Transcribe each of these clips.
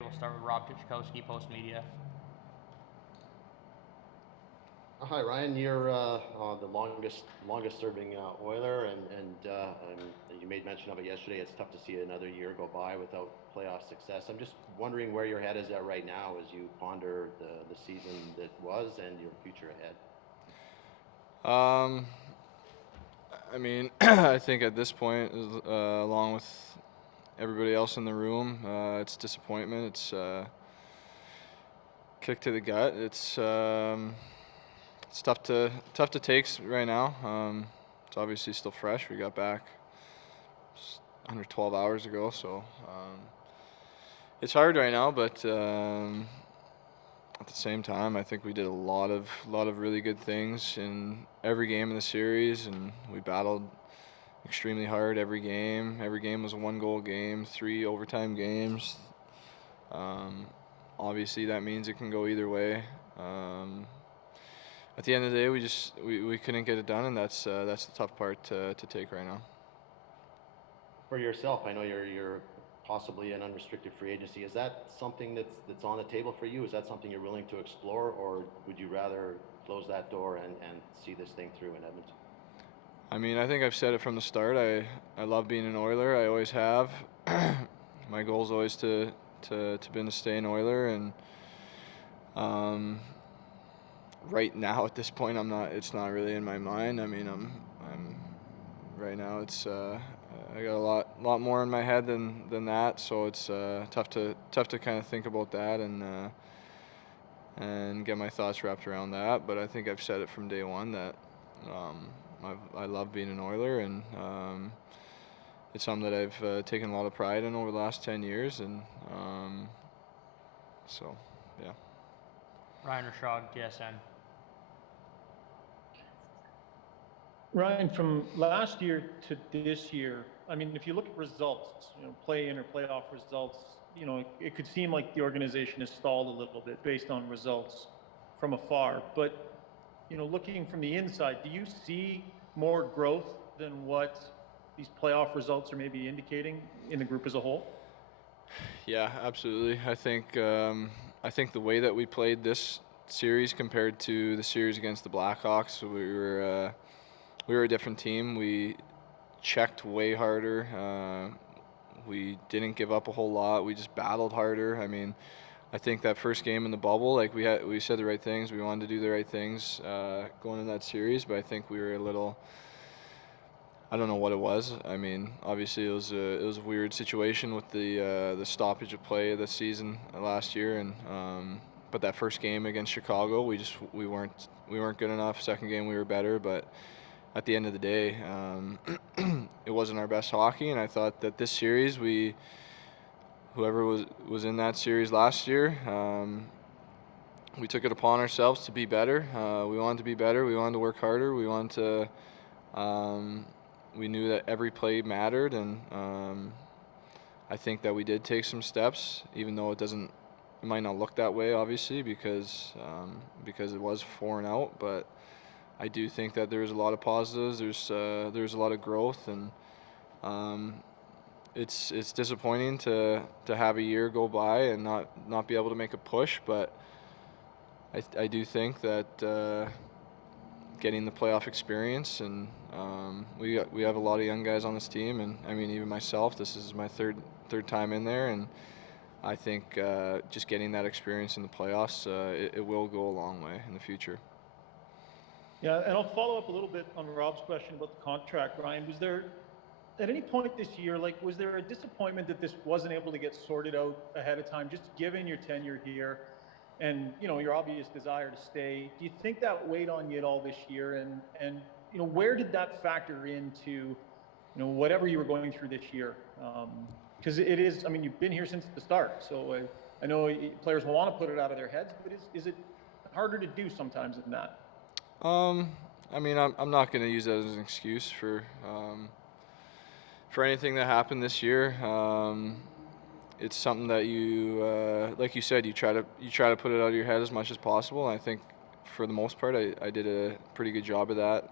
We'll start with Rob Tuchkowski, Post Media. Hi Ryan, you're the longest serving Oiler, and you made mention of it yesterday. It's tough to see another year go by without playoff success. I'm just wondering where your head is at right now as you ponder the season that was and your future ahead. I think at this point, along with everybody else in the room, it's disappointment. It's kick to the gut. It's tough to take right now. It's obviously still fresh. We got back under 12 hours ago, so it's hard right now. But at the same time, I think we did a lot of really good things in every game in the series, and we battled extremely hard every game. Every game was a one-goal game, 3 overtime games. Obviously, that means it can go either way. At the end of the day, we couldn't get it done, and that's the tough part to take right now. For yourself, I know you're possibly an unrestricted free agency. Is that something that's on the table for you? Is that something you're willing to explore, or would you rather close that door and see this thing through in Edmonton? I think I've said it from the start. I love being an Oiler. I always have. My goal is always to stay an Oiler, and right now at this point, I'm not. It's not really in my mind. I'm right now. It's I got a lot more in my head than that. So it's tough to kind of think about that and get my thoughts wrapped around that. But I think I've said it from day one that I love being an Oiler, and it's something that I've taken a lot of pride in over the last 10 years, and so yeah. Ryan Rishaug, TSN. Ryan, from last year to this year, if you look at results, play-in or playoff results, it could seem like the organization has stalled a little bit based on results from afar. But, looking from the inside, do you see more growth than what these playoff results are maybe indicating in the group as a whole? Yeah, absolutely. I think the way that we played this series compared to the series against the Blackhawks, we were a different team. We checked way harder. We didn't give up a whole lot. We just battled harder. I think that first game in the bubble, we said the right things. We wanted to do the right things going into that series, but I think we were a little. I don't know what it was. Obviously it was a weird situation with the stoppage of play of the season last year, and but that first game against Chicago, we weren't good enough. Second game we were better, but at the end of the day, it wasn't our best hockey, and I thought that this series, whoever was in that series last year, we took it upon ourselves to be better. We wanted to be better. We wanted to work harder. We wanted to. We knew that every play mattered, and I think that we did take some steps, even though it might not look that way, obviously, because it was 4-0, but I do think that there's a lot of positives. There's a lot of growth, and it's disappointing to have a year go by and not be able to make a push. But I do think that getting the playoff experience, and we have a lot of young guys on this team, and even myself, this is my third time in there, and I think just getting that experience in the playoffs, it will go a long way in the future. Yeah, and I'll follow up a little bit on Rob's question about the contract, Ryan. Was there, at any point this year, was there a disappointment that this wasn't able to get sorted out ahead of time, just given your tenure here and, your obvious desire to stay? Do you think that weighed on you at all this year? And where did that factor into, whatever you were going through this year? Because it is, you've been here since the start, so I know players want to put it out of their heads, but is it harder to do sometimes than that? I'm not going to use that as an excuse for anything that happened this year. It's something that you, like you said, you try to put it out of your head as much as possible. And I think for the most part, I did a pretty good job of that.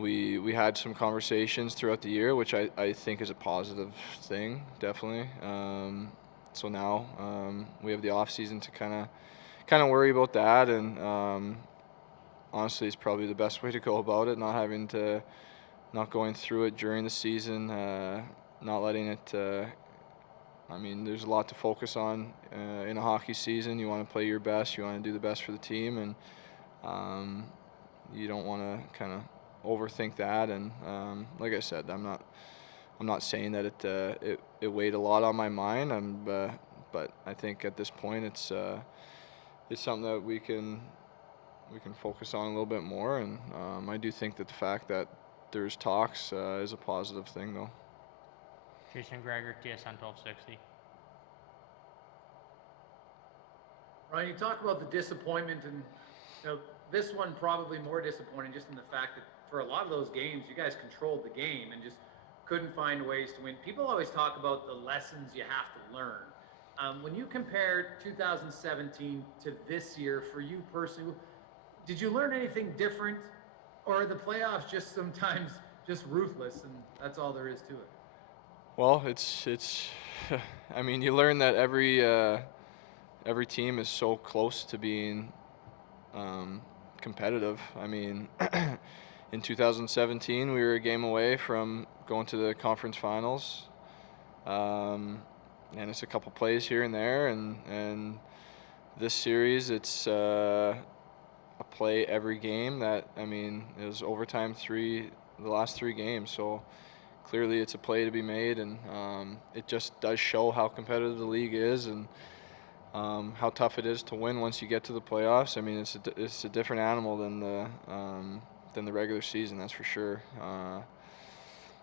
we had some conversations throughout the year, which I think is a positive thing, definitely. So now we have the off season to kind of worry about that, and honestly, it's probably the best way to go about it. Not going through it during the season, not letting it. I mean, there's a lot to focus on in a hockey season. You want to play your best. You want to do the best for the team, and you don't want to kind of overthink that. And like I said, I'm not saying that it weighed a lot on my mind. But I think at this point it's something that we can focus on a little bit more. And I do think that the fact that there's talks is a positive thing, though. Jason Greger, TSN 1260. Ryan, you talk about the disappointment, and this one probably more disappointing just in the fact that for a lot of those games, you guys controlled the game and just couldn't find ways to win. People always talk about the lessons you have to learn. When you compare 2017 to this year, for you personally, did you learn anything different, or are the playoffs just sometimes just ruthless and that's all there is to it? Well, it's. I mean, you learn that every team is so close to being competitive. I mean, in 2017, we were a game away from going to the conference finals, and it's a couple plays here and there. And this series, it's a play every game. That, I mean, it was overtime the last 3 games. So clearly, it's a play to be made, and it just does show how competitive the league is, and how tough it is to win once you get to the playoffs. I mean, it's a different animal than the regular season, that's for sure.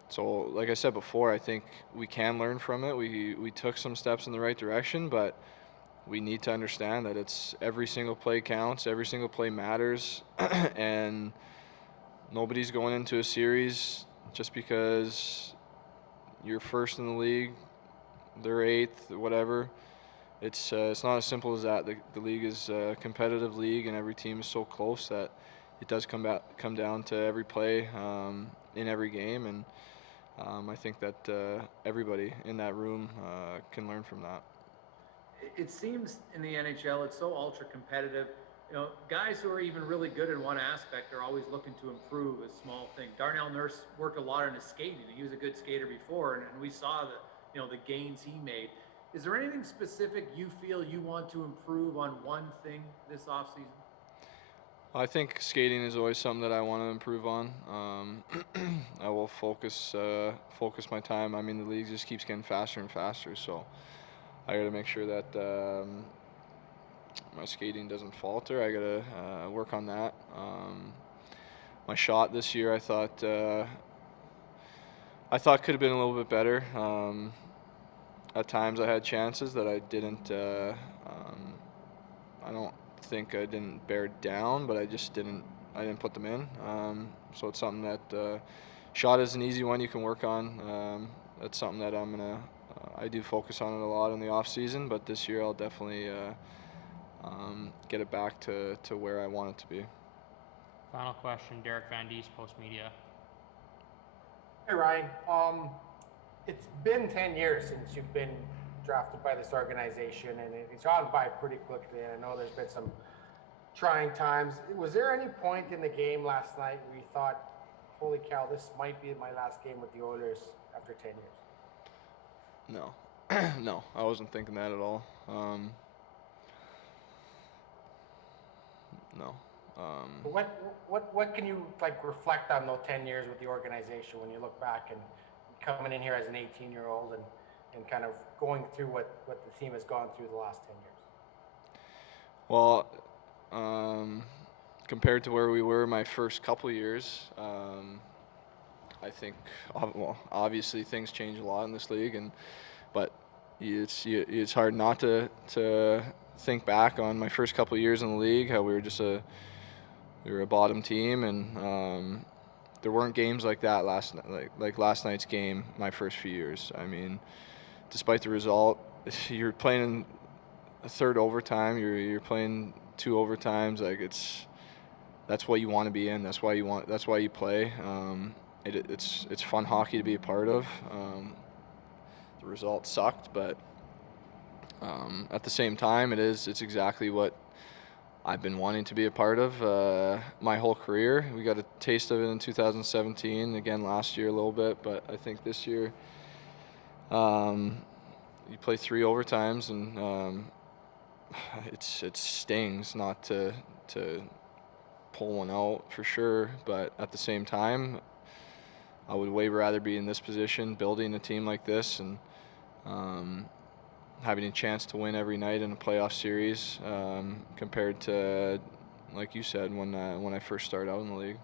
So, like I said before, I think we can learn from it. We took some steps in the right direction, but we need to understand that it's every single play counts, every single play matters, and nobody's going into a series just because you're first in the league, they're 8th, whatever. It's not as simple as that. The league is a competitive league, and every team is so close that it does come down to every play in every game, and I think that everybody in that room can learn from that. It seems in the NHL it's so ultra competitive. Guys who are even really good in one aspect are always looking to improve a small thing. Darnell Nurse worked a lot on his skating. He was a good skater before, and we saw the gains he made. Is there anything specific you feel you want to improve on one thing this offseason? I think skating is always something that I want to improve on. I will focus my time. I mean, the league just keeps getting faster and faster, so I got to make sure that my skating doesn't falter. I got to work on that. My shot this year, I thought could have been a little bit better. At times, I had chances that I didn't. I don't think I didn't bear down, but I just didn't. I didn't put them in. So it's something that shot is an easy one you can work on. That's something that I'm gonna. I do focus on it a lot in the off season, but this year I'll definitely get it back to where I want it to be. Final question, Derek Van Dies, Post Media. Hey Ryan, it's been 10 years since you've been drafted by this organization, and it's gone by pretty quickly, and I know there's been some trying times. Was there any point in the game last night where you thought, holy cow, this might be my last game with the Oilers after 10 years? No. No, I wasn't thinking that at all. No. What can you reflect on those 10 years with the organization when you look back and coming in here as an 18-year-old and kind of going through what the team has gone through the last 10 years? Well, compared to where we were my first couple years, I think obviously things change a lot in this league, but it's hard not to think back on my first couple of years in the league, how we were a bottom team, and there weren't games like that last night's game my first few years. I mean, despite the result, you're playing in a third overtime, you're playing 2 overtimes, that's what you want to be in. That's why you play. It's fun hockey to be a part of. The results sucked, but at the same time, it's exactly what I've been wanting to be a part of my whole career. We got a taste of it in 2017, again last year a little bit, but I think this year you play 3 overtimes, and it stings not to pull one out for sure. But at the same time, I would way rather be in this position, building a team like this, and having a chance to win every night in a playoff series compared to, like you said, when I first started out in the league.